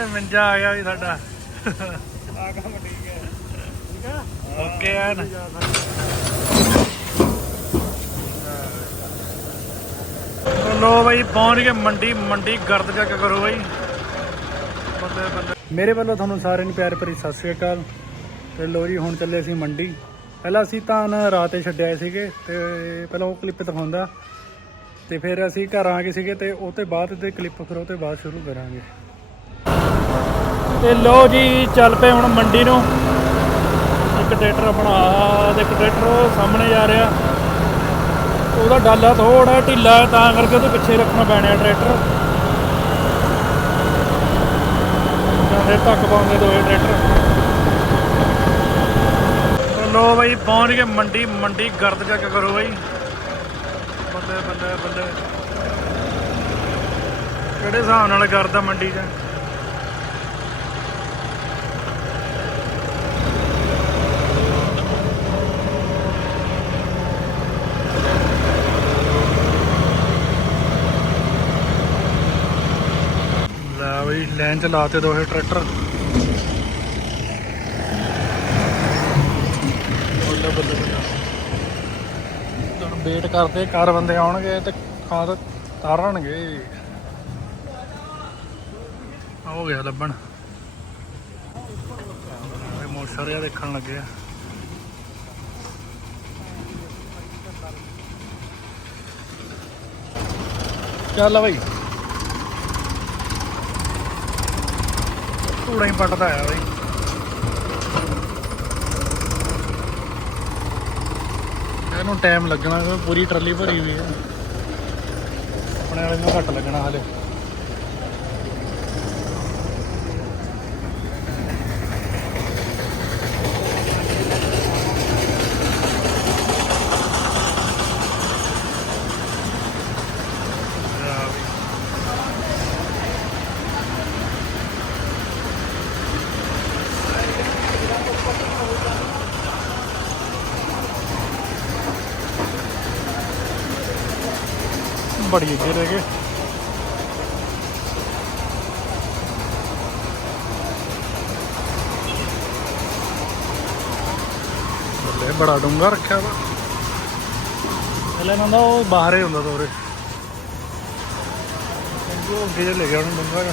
ਓਏ ਮਿੰਜਾ ਆ ਗਿਆ ਵੀ ਸਾਡਾ। ਆ ਕੰਮ ਠੀਕ ਹੈ। ਠੀਕ ਆ? ਓਕੇ ਐਨ ਲੋ ਬਈ ਪਹੁੰਚ ਗਏ ਮੰਡੀ ਮੰਡੀ ਗਰਦ ਚੱਕ ਕਰੋ ਬਈ। ਬੱਲੇ ਬੱਲੇ ਮੇਰੇ ਵੱਲੋਂ ਤੁਹਾਨੂੰ ਸਾਰਿਆਂ ਨੂੰ ਪਿਆਰ ਭਰੀ ਸਤਿ ਸ੍ਰੀ ਅਕਾਲ। ਤੇ ਲੋ ਜੀ ਹੁਣ ਚੱਲੇ ਅਸੀਂ ਮੰਡੀ। ਪਹਿਲਾਂ ਅਸੀਂ ਤਾਂ ਨਾ ਰਾਤ ਹੀ ਛੱਡਿਆ ਸੀਗੇ ਤੇ ਪਹਿਲਾਂ ਉਹ ਕਲਿੱਪ ਦਿਖਾਉਂਦਾ। ਤੇ ਫਿਰ ਅਸੀਂ ਘਰ ਆ ਗਏ ਸੀਗੇ ਤੇ ਉਹ ਤੇ ਬਾਅਦ ਦੇ ਕਲਿੱਪ ਫਿਰ ਉਹ ਤੇ ਬਾਅਦ ਸ਼ੁਰੂ ਕਰਾਂਗੇ। ਤੇ ਲੋ ਜੀ, ਚੱਲ ਪਏ ਹੁਣ ਮੰਡੀ ਨੂੰ। ਇੱਕ ਟਰੈਕਟਰ ਆਪਣਾ ਆ ਇੱਕ ਟਰੈਕਟਰ ਉਹ ਸਾਹਮਣੇ ਜਾ ਰਿਹਾ। ਉਹਦਾ ਡਾਲਾ ਥੋੜਾ ਢਿੱਲਾ ਹੈ, ਤਾਂ ਕਰਕੇ ਉਹਦੇ ਪਿੱਛੇ ਰੱਖਣਾ ਪੈਣਾ ਟਰੈਕਟਰ। ਜਾਂਦੇ ਧੱਕ ਪਾਉਂਦੇ ਦੋਏ ਟਰੈਕਟਰ। ਲੋ ਬਈ, ਪਹੁੰਚ ਗਏ ਮੰਡੀ ਮੰਡੀ ਗਰਦ ਚੱਕ ਕਰੋ ਬਈ। ਬੱਲੇ ਬੱਲੇ ਬੱਲੇ। ਕਿਹੜੇ ਹਿਸਾਬ ਨਾਲ ਕਰਦਾ ਮੰਡੀ 'ਚ ਲੈ ਬਈ ਲਾਈਨ ਚ ਲਾਤੇ ਦੋਹੇ ਟਰੈਕਟਰ। ਬੱਲੇ ਬੱਲੇ ਹੁਣ ਵੇਟ ਕਰਦੇ ਕਾਰ ਬੰਦੇ ਆਉਣਗੇ ਤੇ ਖਾਦ ਤਾਰਨਗੇ। ਹੋ ਗਿਆ ਲੱਭਣ। ਇਹ ਦੇਖਣ ਲੱਗੇ ਆ। ਚੱਲ ਬਈ। ਧੂੜਾ ਹੀ ਪੱਟਦਾ ਆ ਬਈ। ਇਹਨੂੰ ਟਾਈਮ ਲੱਗਣਾ, ਪੂਰੀ ਟਰਾਲੀ ਭਰੀ ਹੋਈ ਆ। ਆਪਣੇ ਵਾਲੇ ਨੂੰ ਘੱਟ ਲੱਗਣਾ ਹਲੇ। ਬੜੀ ਅੱਗੇ ਰਹਿ ਗਏ। ਬੱਲੇ, ਬੜਾ ਡੂੰਗਾ ਰੱਖਿਆ ਵਾ। ਪਹਿਲਾਂ ਇਹਨਾਂ ਦਾ ਉਹ ਬਾਹਰ ਹੀ ਹੁੰਦਾ ਤੋਰੇ ਉਹ ਅੱਗੇ ਜੇ ਲੈ ਗਿਆ ਉਹਨੂੰ ਡੂੰਗਾ ਗਾ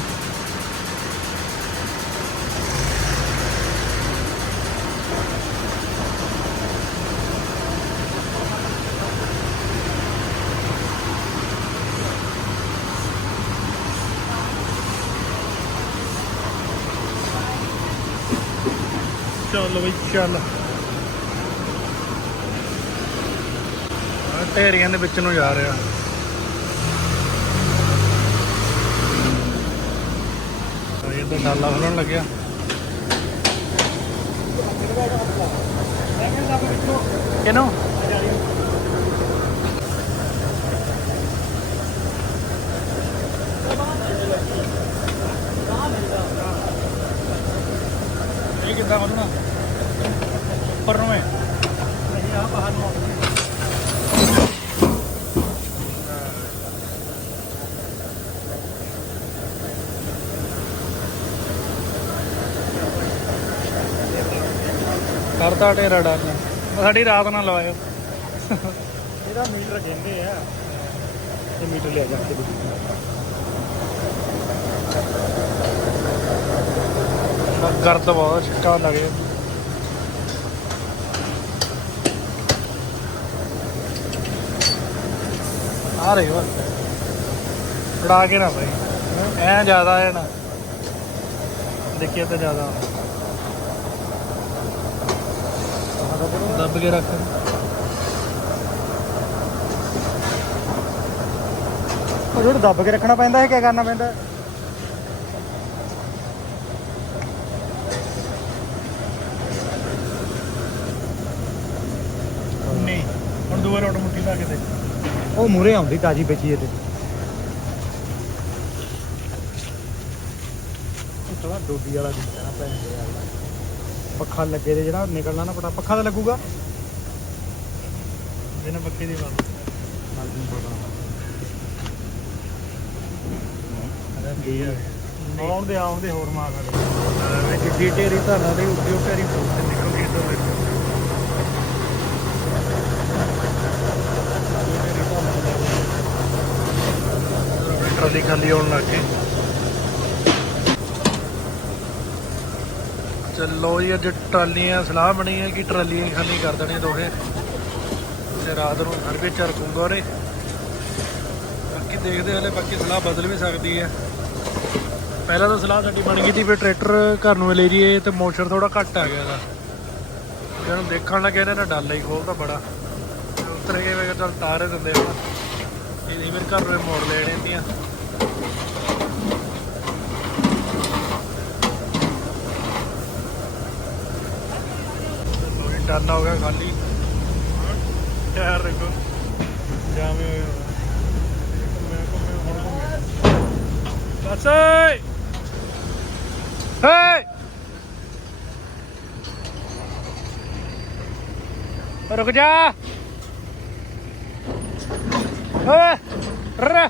ਚੱਲ ਬਈ, ਚੱਲ। ਢੇਰੀਆਂ ਦੇ ਵਿੱਚ ਨੂੰ ਜਾ ਰਿਹਾ। ਆ ਇਹ ਤਾਂ ਡਾਲਾ ਖੋਲਣ ਲੱਗਿਆ। ਕਿਨੂੰ ਇਹ ਕਿੱਦਾਂ ਖੋਲਣਾ ਉੱਪਰ ਨੂੰ ਹੈ ਆ ਬਾਹਰ ਨੂੰ ਕਰਤਾ ਢੇਰਾ ਡਾਲਣਾ ਸਾਡੀ ਰਾਤ ਨਾਲ ਲਵਾਇਓ। ਇਹਦਾ ਮੀਟਰ ਕਹਿੰਦੇ ਆ। ਇਹ ਮੀਟਰ ਲਿਆ ਜਾ ਕੇ ਗਰਦ ਬਹੁਤ ਛਿੱਕਾ ਲੱਗੇ ਆ ਰਹੀ ਵਾ ਫੜਾ ਕੇ ਨਾ ਭਾਈ ਐ ਜ਼ਿਆਦਾ ਹੈ ਨਾ। ਦੇਖੀਏ ਤਾਂ ਜ਼ਿਆਦਾ। ਦੱਬ ਕੇ ਰੱਖ। ਉਹ ਜਿਹੜਾ ਦੱਬ ਕੇ ਰੱਖਣਾ ਪੈਂਦਾ ਹੈ ਕੀ ਕਰਨਾ ਪੈਂਦਾ? ਨਹੀਂ ਹੁਣ ਦੂਆ ਰੋਟ ਮੁੱਠੀ ਲਾ ਕੇ ਦੇ ਉਹ ਮੂਰੇ ਆਉਂਦੀ ਤਾਜੀ ਬਚੀ ਇਹਦੇ। ਥੋੜਾ ਡੋਡੀ ਵਾਲਾ ਦਿੱਤਾ ਪੈਂਦੇ ਯਾਰ। ਪੱਖਾ ਲੱਗੇ ਤੇ ਜਿਹੜਾ ਨਿਕਲਣਾ ਨਾ ਪਟਾ ਪੱਖਾ ਤਾਂ ਲੱਗੂਗਾ। ਇਹਨੇ ਪੱਕੇ ਦੀ ਬਾਤ ਦੀ ਪਤਾ ਅਰੇ ਕੀ ਹੈ ਆਉਣ ਦੇ ਆਉਣ ਦੇ ਹੋਰ ਮਾਰ ਸਾਡੇ ਵਿੱਚ ਜਿੱਡੀ ਢੇਰੀ ਧਾਨਾਂ ਦੇ ਉੱਤੇ ਉਹ ਢੇਰੀ ਫੋਟ ਤੇ ਨਿਕਲ ਗਈ ਇਧਰ ਵਿੱਚ। ਟਰਾਲੀ ਖਾਲੀ ਹੋਣ ਲੱਗ ਗਈ। ਚਲੋ ਜੀ, ਅੱਜ ਟਰਾਲੀਆਂ ਸਲਾਹ ਬਣੀ ਹੈ ਕਿ ਟਰਾਲੀਆਂ ਖਾਲੀ ਕਰ ਦੇਣੇ ਦੋਹੇ। ਤੇ ਰਾਤ ਨੂੰ ਘਰ ਵਿੱਚ ਰੱਖੂੰਗਾ ਉਹਨੇ ਬਾਕੀ ਦੇਖਦੇ ਹਲੇ, ਬਾਕੀ ਸਲਾਹ ਬਦਲ ਵੀ ਸਕਦੀ ਹੈ। ਪਹਿਲਾਂ ਤਾਂ ਸਲਾਹ ਸਾਡੀ ਬਣ ਗਈ ਸੀ ਵੀ ਟਰੈਕਟਰ ਘਰ ਨੂੰ ਲੈ ਜਾਈਏ ਤੇ ਮੋਟਰ ਥੋੜਾ ਘੱਟ ਆ ਗਿਆ ਇਹਦਾ। ਜਦੋਂ ਦੇਖਣ ਲੱਗੇ ਨੇ ਨਾ ਡੱਲ ਹੀ ਖੋਲਦਾ ਬੜਾ। ਉਤਰ ਕੇ ਮੈਂ ਕਿਹਾ ਚੱਲ ਤਾਰੇ ਦਿੰਦੇ ਹੁਣ ਇਹਦੀ ਫਿਰ ਘਰ ਨੂੰ ਮੋੜ ਲੈਣੇ ਦੀਆਂ ਲੋਈ ਹੋ ਗਿਆ ਖਾਲੀ। ਟਾਇਰ ਦੇਖੋ। ਜਾਵੇਂ ਹੋਏ ਘੁੰਮੇ ਹੁਣ ਘੁੰਮੇ ਬਸ ਓਏ! ਹੇ! ਰੁਕ ਜਾ। ਓਏ ਰ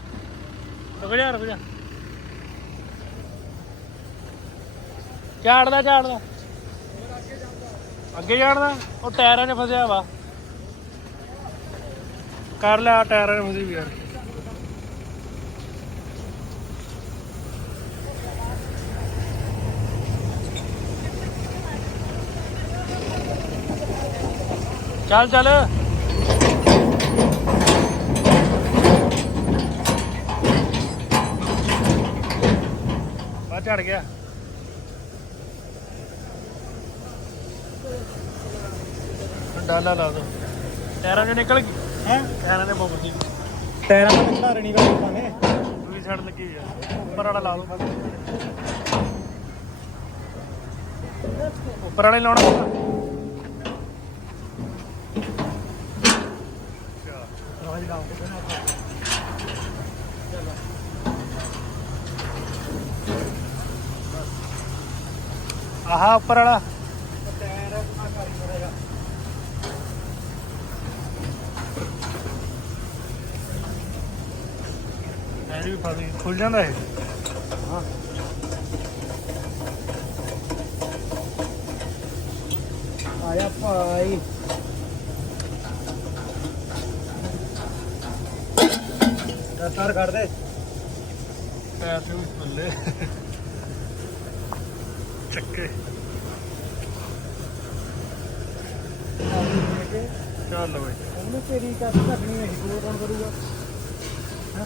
ਰੁਕ ਜਾ ਰੁਕ ਜਾ। ਝਾੜਦਾ ਝਾੜਦਾ। ਅੱਗੇ ਜਾਣ ਦਾ? ਉਹ ਟਾਇਰਾਂ 'ਚ ਫਸਿਆ ਵਾ। ਕਰ ਲੈ ਟਾਇਰਾਂ 'ਚ ਫਸੀ ਵੀ ਯਾਰ। ਚੱਲ ਚੱਲ। ਬਾ ਝੜ ਗਿਆ। ਡਾਲਾ ਲਾ ਦੋ। ਟਾਇਰਾਂ ਨੇ ਨਿਕਲ ਗਈ? ਹੈ? ਟਾਇਰਾਂ ਨੇ ਮੁੱਕ ਗਈ ਟਾਇਰਾਂ ਦਾ ਖਿਡਾਰੇ ਨਹੀਂ ਕਰ ਪਾਣੇ ਦੂਜੀ ਸਾਈਡ ਲੱਗੀ ਆ। ਉੱਪਰ ਵਾਲਾ ਲਾ ਦੋ ਬਸ। ਉੱਪਰ ਵਾਲੇ ਲਾਉਣਾ ਲਾਓ ਆਹਾ ਉੱਪਰ ਵਾਲਾ ਟਾਇਰ ਆ ਕਰ ਕਰੇਗਾ ਐ ਵੀ ਫਸ ਗਈ ਖੁੱਲ ਜਾਂਦਾ ਇਹ। ਹਾਂ ਆਇਆ ਭਾਈ। ਦਸਤਾਰ ਕੱਢ ਦੇ। ਪੈਰ ਤੇ ਵੀ ਥੱਲੇ। ਚੱਕੇ। ਚੱਲ ਬਈ। ਉਹਨੇ ਤੇਰੀ ਕੱਟ ਕੱਢਣੀ ਹੈ ਹੋਰ ਕੌਣ ਕਰੂਗਾ? ਹਾਂ?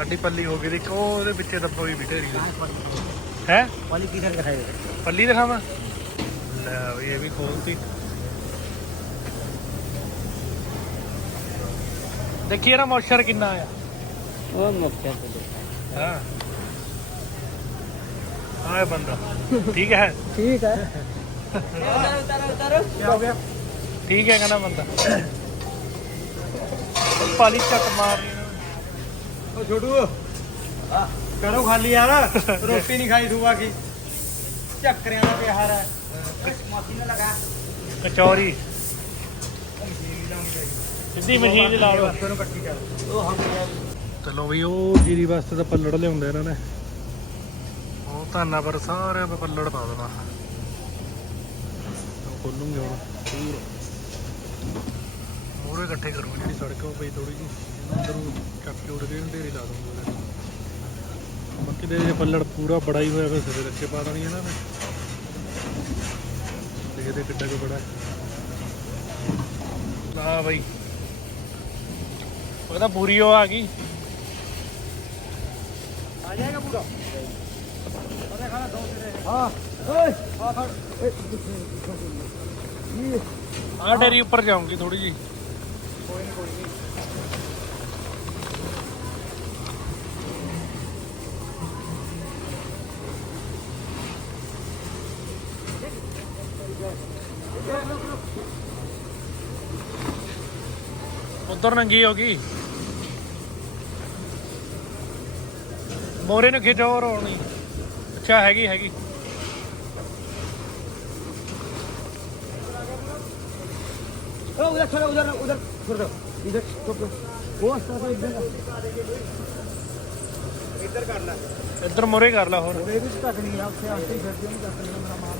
ਸਾਡੀ ਪੱਲੀ ਹੋ ਗਈ ਦੇਖੋ ਉਹਦੇ ਪਿੱਛੇ ਦੱਬੋ ਵੀ ਬਟੇਰੀ ਹੈ ਪੱਲੀ ਕੀ ਕਰ ਦਿਖਾਏ ਪੱਲੀ ਦਿਖਾਵਾਂ ਲੈ ਇਹ ਵੀ ਖੋਲਤੀ। ਦੇਖੀ ਇਹਦਾ ਮੋਇਸਚਰ ਕਿੰਨਾ ਆਇਆ ਉਹ ਮੋਇਸਚਰ ਤੇ ਦੇਖਾ। ਹਾਂ। ਆਏ ਬੰਦਾ। ਠੀਕ ਹੈ? ਠੀਕ ਹੈ। ਉਤਾਰੋ ਉਤਾਰੋ ਹੋ ਗਿਆ ਠੀਕ ਹੈ ਕਹਿੰਦਾ ਬੰਦਾ। ਪਾਲੀ ਚੱਕ ਮਾਰ। ਉਹ ਛੋਟੂ ਕਰੋ ਖਾਲੀ ਯਾਰ। ਰੋਟੀ ਨਹੀਂ ਖਾਈ ਤੂੰ ਆਖੀ ਚੱਕਰਿਆਂ ਦਾ ਪਿਆਰ ਹੈ। ਮਾਸੀ ਨੇ ਲਗਾ। ਕਚੌਰੀ। ਸਿੱਧੀ ਮਸ਼ੀਨ ਲਾ ਲਓ। ਨੂੰ ਕੱਟੀ ਕਰ। ਉਹ ਹਮ ਚਲੋ ਵੀ ਉਹ ਜੀਰੀ ਵਾਸਤੇ ਤਾਂ ਪੱਲੜ ਲਿਆਉਂਦੇ ਇਹਨਾਂ ਨੇ। ਉਹ ਧਾਨਾ ਪਰ ਸਾਰੇ ਪੱਲੜ ਪਾ ਦੇਣਾ। ਖੋਲੂਗੇ ਹੁਣ। ਪੂਰਾ। ਇਕੱਠੇ ਕਰੂੰਗੇ ਜਿਹੜੀ ਸੜਕ ਉਹ ਪਈ ਥੋੜੀ ਜਿਹੀ। ਚੱਕ ਉੜ ਗਏ ਦੇ ਜੇ ਪੱਲੜ ਪੂਰਾ ਬੜਾ ਹੀ ਹੋਇਆ ਫਿਰ ਸਵੇਰ ਅੱਛੇ ਪਾ ਦੇਣੀ ਇਹਨਾਂ ਨੇ। ਦੇਖਦੇ ਕਿੱਡਾ ਕੁ ਬੜਾ। ਆ ਬਈ। ਉਹਦਾ ਪੂਰੀ ਹੋ ਆ ਗਈ। ਆ ਜਾਏਗਾ ਪੂਰਾ? ਅਰੇ ਖਾਣਾ ਦੋ ਤੇਰੇ ਹਾਂ। ਓਏ। ਆ ਫੜ। ਆ? ਡੇਰੀ ਉੱਪਰ ਜਾਊਂਗੀ ਥੋੜੀ ਜੀ ਕੋਈ ਨਹੀਂ ਕੋਈ ਨਹੀਂ ਉਧਰ ਨੰਗੀ ਹੋ ਗਈ ਮੋਰੇ ਨੂੰ ਖਿੱਚੋ ਹੋਰ ਹੋਣੀ ਅੱਛਾ ਹੈਗੀ ਹੈਗੀ ओ उधर छोड़ो उधर उधर छोड़ दो इधर छोड़ दो वो रास्ता तो इधर इधर कर ले ਇੱਧਰ ਮੋਰੇ ਕਰ ਲੈ ਹੋਰ और ये भी तक नहीं है आपसे आते ही फिर नहीं तक नहीं मेरा माल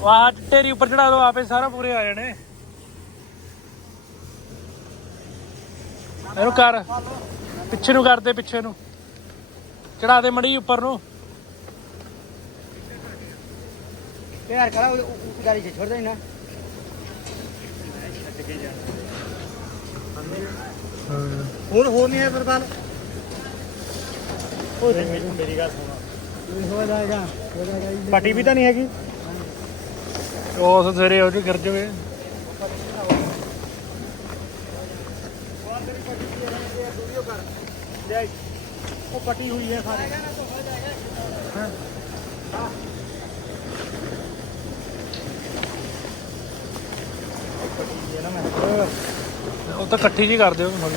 ਵਾਹ ਢੇਰੀ ਉੱਪਰ ਚੜਾ ਦੋ ਆਪੇ ਸਾਰਾ ਪੂਰੇ ਆ ਜਾਣੇ। ਇਹਨੂੰ ਕਰ। ਪਿੱਛੇ ਨੂੰ ਕਰਦੇ ਪਿੱਛੇ ਨੂੰ। ਚੜਾ ਦੇ ਮੜੀ ਉੱਪਰ ਨੂੰ। ਯਾਰ ਕਰਾ ਉਹ ਗਾੜੀ ਛੱਡ ਦੇ ਨਾ। ਹੋਰ ਹੋਰ ਨਹੀਂ ਹੈ ਬਰਬਾਦ ਹੋਰ ਮੇਰੀ ਗੱਲ ਸੁਣਾ ਹੋ ਜਾਏਗਾ। ਪੱਟੀ ਵੀ ਤਾਂ ਨਹੀਂ ਹੈਗੀ। ਉਸ ਸਵੇਰੇ ਉਹ ਜੀ ਗਿਰ ਜਵੇ। ਉਹ ਪੱਟੀ ਹੋਈ ਹੈ ਸਾਰੇ ਉਹ ਤਾਂ ਇਕੱਠੀ ਜੀ ਕਰ ਦਿਓ। ਥੋੜੀ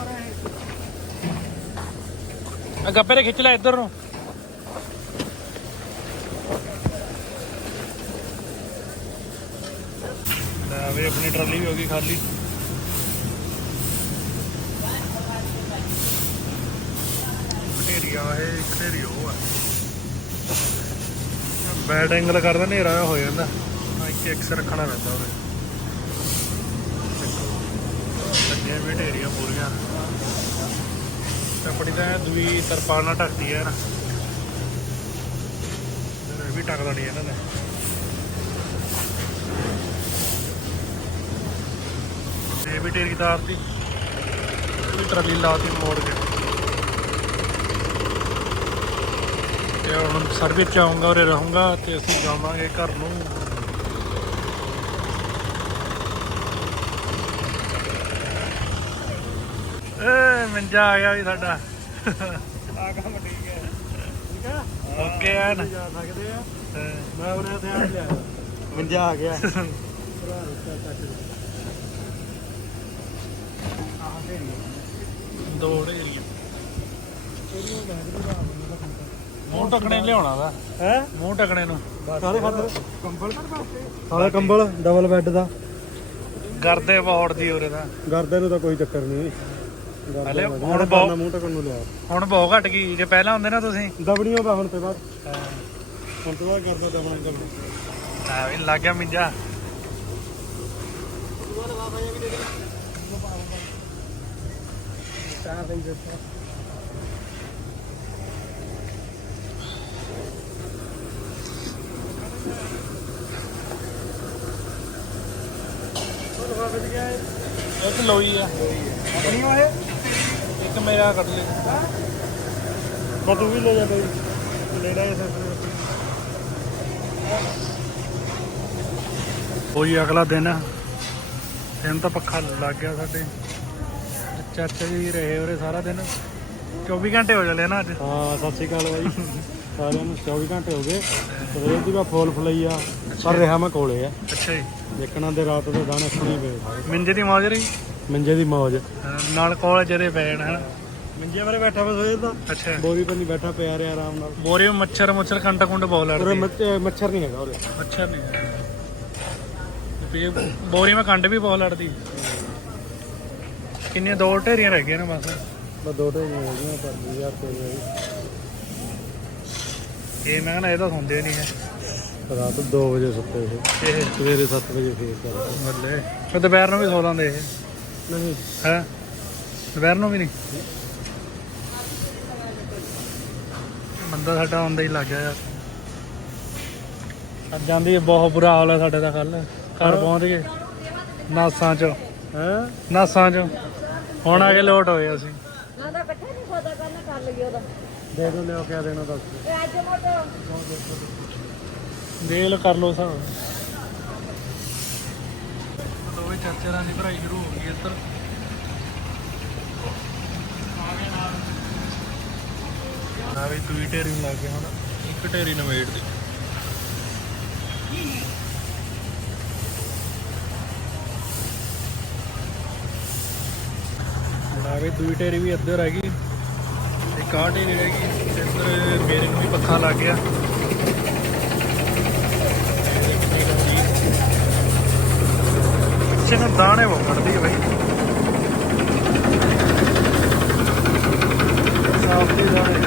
ਆ ਗੱਬੇ ਖਿੱਚ ਲੈ ਇੱਧਰ ਨੂੰ। ਲੈ ਵੇ ਆਪਣੀ ਟਰਾਲੀ ਵੀ ਹੋ ਗਈ ਖਾਲੀ। ਢੇਰੀਆ ਇਹ, ਇੱਕ ਢੇਰੀ ਉਹ ਆ। ਬੈਡ ਐਂਗਲ ਕਰਦਾ ਹਨੇਰਾ ਹੋ ਜਾਂਦਾ। ਇੱਕ ਰੱਖਣਾ ਪੈਂਦਾ ਉਹਦੇ। ਲੱਗੇ ਵੀ ਪੂਰੀਆਂ। ਤੇ ਆਪਣੀ ਤਾਂ ਦੂਈ ਤਰਪਾਲ ਨਾਲ ਢੱਕਦੀ ਹੈ ਨਾ। ਇਹ ਵੀ ਢੱਕ ਦੇਣੀ ਇਹਨਾਂ ਨੇ। ਇਹ ਵੀ ਢੇਰੀ ਤਾਰਤੀ। ਪੂਰੀ ਟਰਾਲੀ ਲਾਤੀ ਮੋੜ ਕੇ। ਤੇ ਹੁਣ ਸਰਵਿਸ ਚ ਆਉਂਗਾ, ਉਰੇ ਰਹੂੰਗਾ ਤੇ ਅਸੀਂ ਜਾਵਾਂਗੇ ਘਰ ਨੂੰ ਏ ਮੰਜਾ ਆ ਗਿਆ ਵੀ ਸਾਡਾ। ਆ ਕੰਮ ਠੀਕ ਹੈ। ਠੀਕ ਹੈ ਓਕੇ ਐਨ ਜਾ ਸਕਦੇ ਆ। ਮੈਂ ਉਹਨੇ ਧਿਆਨ ਲਿਆ। ਮੰਜਾ ਆ ਗਿਆ। ਪੂਰਾ ਰੁੱਕਾ ਕੱਟ ਆਹ ਢੇਰੀ ਦੋ ਢੇਰੀਆਂ। ਇਹਨੂੰ ਬੈਗ ਦੇ ਮੂੰਹ ਟਕਣੇ ਲਿਆਉਣਾ ਵਾ। ਹੈ? ਮੂੰਹ ਟਕਣੇ ਨੂੰ। ਸਾਰੇ ਖਾਤਰ ਕੰਬਲ ਸਾਰਾ ਕੰਬਲ ਡਬਲ ਬੈੱਡ ਦਾ। ਗਰਦੇ ਵੌੜ ਦੀ ਉਰੇ ਦਾ। ਗਰਦੇ ਨੂੰ ਤਾਂ ਕੋਈ ਚੱਕਰ ਨਹੀਂ। ਪਹਿਲੇ ਹੁਣ ਬਹੁਤ ਮੂੰਹ ਟਕਣ ਨੂੰ ਲਿਆ। ਹੁਣ ਬਹੁਤ ਘਟ ਗਈ। ਜੇ ਪਹਿਲਾਂ ਹੁੰਦੇ ਨਾ ਤੁਸੀਂ। ਦਬਣੀਆਂ ਬਾ ਹੁਣ ਤੇ ਬਾਅਦ। ਹੁਣ ਤੋਂ ਬਾਅਦ ਕਰਦਾ ਦਬਣਾ ਕੰਮ ਆ ਵੀ ਲੱਗ ਗਿਆ ਮਿੰਜਾ। ਚਾਰ ਦਿਨ ਦਿੱਤਾ ਇੱਕ ਲੋਈ ਆ। ਆਪਣੀ ਹੋਏ ਇੱਕ ਮੇਰਾ ਕੱਢ ਲੈ। ਮੈਂ ਤੂੰ ਵੀ ਲੈ ਜਾ ਬਈ ਲੈ ਲੈ ਇਸ ਹੋਈ ਅਗਲਾ ਦਿਨ ਦਿਨ ਤਾਂ ਪੱਖਾ ਲੱਗ ਗਿਆ ਸਾਡੇ। ਚਾਚਾ ਜੀ ਰਹੇ ਉਰੇ ਸਾਰਾ ਦਿਨ। 24 ਘੰਟੇ ਹੋ ਚੱਲੇ ਨਾ ਅੱਜ। ਹਾਂ ਸਤਿ ਸ਼੍ਰੀ ਅਕਾਲ ਬਾਈ। ਸਾਰਿਆਂ ਨੂੰ 24 ਘੰਟੇ ਹੋ ਗਏ। ਸਵੇਰ ਦੀ ਮੈਂ ਫੁੱਲ ਫੁਲਈ ਆ ਪਰ ਰਿਹਾ ਮੈਂ ਕੋਲੇ ਆ। ਅੱਛਾ ਜੀ। ਦੇਖਣਾ ਦੇ ਰਾਤ ਦੇ ਦਾਣੇ ਸੁਣੀ ਪਏ ਸਾਰੇ। ਮਿੰਜੇ ਦੀ ਮੌਜ ਰਹੀ? ਮੰਜੇ ਦੀ ਮੌਜ। ਨਾਲ ਕਾਲਜ ਦੇ ਪੈਣ ਹਨ? ਮੰਜੇ ਬਾਰੇ ਬੈਠਾ ਮੈਂ ਸਵੇਰ ਦਾ? ਅੱਛਾ। ਬੋਰੀ ਪੰਨੀ ਬੈਠਾ ਪਿਆ ਰਿਹਾ ਆਰਾਮ ਨਾਲ। ਬੋਰੇ ਵਿੱਚ ਮੱਛਰ ਮੁੱਛਰ ਖੰਡ ਖੁੰਡ ਬਹੁਤ ਲੜਦੇ ਮੱਛ- ਮੱਛਰ ਨਹੀਂ ਹੈਗਾ ਉਰੇ। ਮੱਛਰ ਨਹੀਂ ਤੇ ਬੋਰੀ ਵਿੱਚ ਖੰਡ ਵੀ ਬਹੁਤ ਲੜਦੀ। ਕਿੰਨੀਆਂ ਦੋ ਢੇਰੀਆਂ ਰਹਿ ਗਈਆਂ ਨੇ ਬਸ। ਬਸ ਦੋ ਢਾਈ ਹੋ ਗਈਆਂ ਪਰ 2000 ਰੁਪਏ ਇਹ ਮੈਂ ਕਹਿੰਦਾ ਇਹ ਤਾਂ ਸੁਣਦੇ ਨਹੀਂ ਹੈ। ਰਾਤ 2 ਵਜੇ ਸੁੱਤੇ ਸੀ। ਇਹ ਸਵੇਰੇ 7 ਵਜੇ ਫੇਰ ਕਰ ਬੱਲੇ। ਫਿਰ ਦੁਪਹਿਰ ਨੂੰ ਵੀ ਸੌ ਲੈਂਦੇ ਇਹ। ਨਹੀਂ। ਹੈ? ਦੁਪਹਿਰ ਨੂੰ ਵੀ ਨਹੀਂ? ਬੰਦਾ ਸਾਡਾ ਆਉਂਦਾ ਹੀ ਲੱਗ ਗਿਆ ਯਾਰ। ਅੱਜ ਜਾਂਦੀ ਬਹੁਤ ਬੁਰਾ ਹਾਲ ਹੈ ਸਾਡੇ ਦਾ ਕੱਲ ਘਰ ਪਹੁੰਚ ਗਏ। ਨਾਸਾਂ ਚ। ਹੈ? ਨਾਸਾਂ ਚ। ਹੁਣ ਆ ਕੇ ਲੋਟ ਹੋਏ ਅਸੀਂ। ਨਾ ਤਾਂ ਇਕੱਠੇ ਨਹੀਂ ਸੌਦਾ ਕਰਨਾ ਕਰ ਲਈਏ ਉਹਦਾ। ਦੇ ਦੋ ਲਿਓ ਕਿਆ ਦੇਣਾ ਦੱਸ ਤੇ ਅੱਜ ਮੋਟੋ। ਦੇਲ ਕਰ ਲੋ ਹਿਸਾਬ। ਦੋਵੇਂ ਚਾਚਰਾਂ ਦੀ ਭਰਾਈ ਸ਼ੁਰੂ ਹੋ ਗਈ ਇੱਧਰ। ਆ ਵੀ ਦੂਈ ਢੇਰੀ ਲੱਗ ਗਿਆ ਹੁਣ ਇੱਕ ਢੇਰੀ ਨਵੇੜ ਦੀ। ਆ ਵੀ ਦੂਈ ਢੇਰੀ ਵੀ ਇੱਧਰ ਹੈਗੀ ਇੱਕ ਆਹ ਢੇਰੀ ਰਹਿ ਗਈ। ਤੇ ਇੱਧਰ ਮੇਰੇ ਨੂੰ ਵੀ ਪੱਖਾ ਲੱਗ ਗਿਆ। ਪਿੱਛੇ ਨੂੰ ਦਾਣੇ ਬਹੁਤ ਕੱਢਦੀ ਹੈ ਬਾਈ। ਸਾਫ਼ ਦੀ ਦਾਣੇ।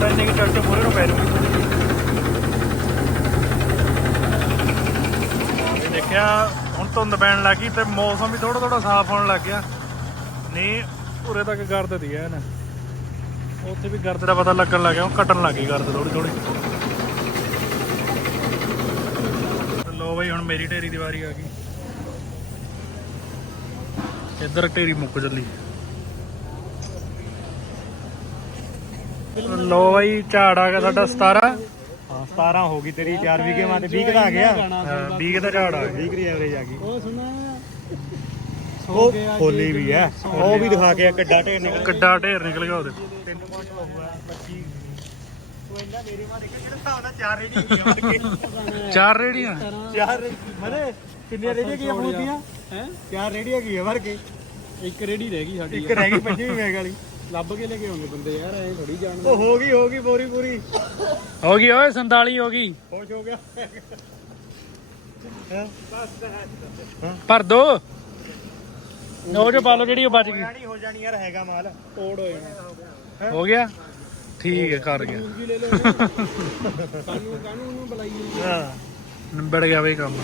ਤਾਂ ਇੰਨੇ ਕਿ ਟਰੈਕਟਰ ਪੂਰੇ ਨੂੰ ਪੈ ਜੂ ਦੇਖਿਆ, ਹੁਣ ਧੁੰਦ ਪੈਣ ਲੱਗੀ ਤੇ ਮੌਸਮ ਵੀ ਥੋੜਾ ਥੋੜਾ ਸਾਫ਼ ਹੋਣ ਲੱਗ ਗਿਆ। ਨਹੀਂ, ਉਰੇ ਤੱਕ ਗਰਦ ਦੀ ਐ ਨਾ ਉੱਥੇ ਵੀ ਗਰਦ ਦਾ ਪਤਾ ਲੱਗਣ ਲੱਗ ਗਿਆ, ਉਹ ਘਟਣ ਲੱਗੀ ਗਰਦ ਥੋੜੀ ਥੋੜੀ ਬਈ ਹੁਣ ਮੇਰੀ ਢੇਰੀ ਦੀ ਵਾਰੀ ਆ ਗਈ। ਇੱਧਰ ਢੇਰੀ ਮੁੱਕ ਚੱਲੀ। ਲੋ ਬਈ ਝਾੜ ਆ ਗਿਆ ਸਾਡਾ 17 ਹਾਂ 17 ਹੋ ਗਈ ਤੇਰੀ 4 ਵੀਗੇ ਮਾਂ ਤੇ 20 ਦਾ ਆ ਗਿਆ? 20 ਦਾ ਝਾੜ ਆ ਗਿਆ। 20 ਦੀ ਐਵਰੇਜ ਆ ਗਈ? ਉਹ ਸੁਣਾ। ਉਹ ਖੋਲੀ ਵੀ ਹੈ। ਉਹ ਵੀ ਦਿਖਾ ਕੇ ਕਿੱਡਾ ਢੇਰ ਨਿਕਲ ਕਿੱਡਾ ਢੇਰ ਨਿਕਲ ਗਿਆ ਉਹਦੇ। 3.25 ਚਾਰ ਰੇੜੀਆਂ ਚਾਰ ਮਰੇ? ਕਿੰਨੀਆਂ ਰੇੜੀਆਂ ਗਈਆਂ ਬੋਲਦੀਆਂ ਹੈ? ਚਾਰ ਰੇੜੀਆਂ ਗਈਆਂ ਵਰ ਕੇ। ਇੱਕ ਰੇੜੀ ਰਹਿ ਗਈ ਸਾਡੀ। ਇੱਕ ਰਹਿ ਗਈ 25 ਮੈਗ ਵਾਲੀ। ਲੱਭ ਕੇ ਲੈ ਕੇ ਆਉਂਦੇ ਬੰਦੇ ਯਾਰ ਐ ਥੋੜੀ ਜਾਣਦੇ ਉਹ ਹੋ ਗਈ ਹੋ ਗਈ ਪੂਰੀ ਪੂਰੀ। ਹੋ ਗਈ ਓਏ 47 ਹੋ ਗਈ। ਖੁਸ਼ ਹੋ ਗਿਆ। ਪਰ ਦੋ। ਉਹ ਜੋ ਪਾ ਲੋ ਜਿਹੜੀ ਉਹ ਬਚ ਗਈ। ਹੋ ਜਾਣੀ ਯਾਰ ਹੈਗਾ ਮਾਲ। ਕੋਡ ਹੋ? ਹੋ ਗਿਆ। ਠੀਕ ਹੈ ਕਰ ਗਿਆ। ਕਾਨੂੰ ਕਾਨੂੰ ਨੂੰ ਬੁਲਾਈਏ ਹਾਂ ਨਿਬੜ ਗਿਆ ਬਈ ਕੰਮ।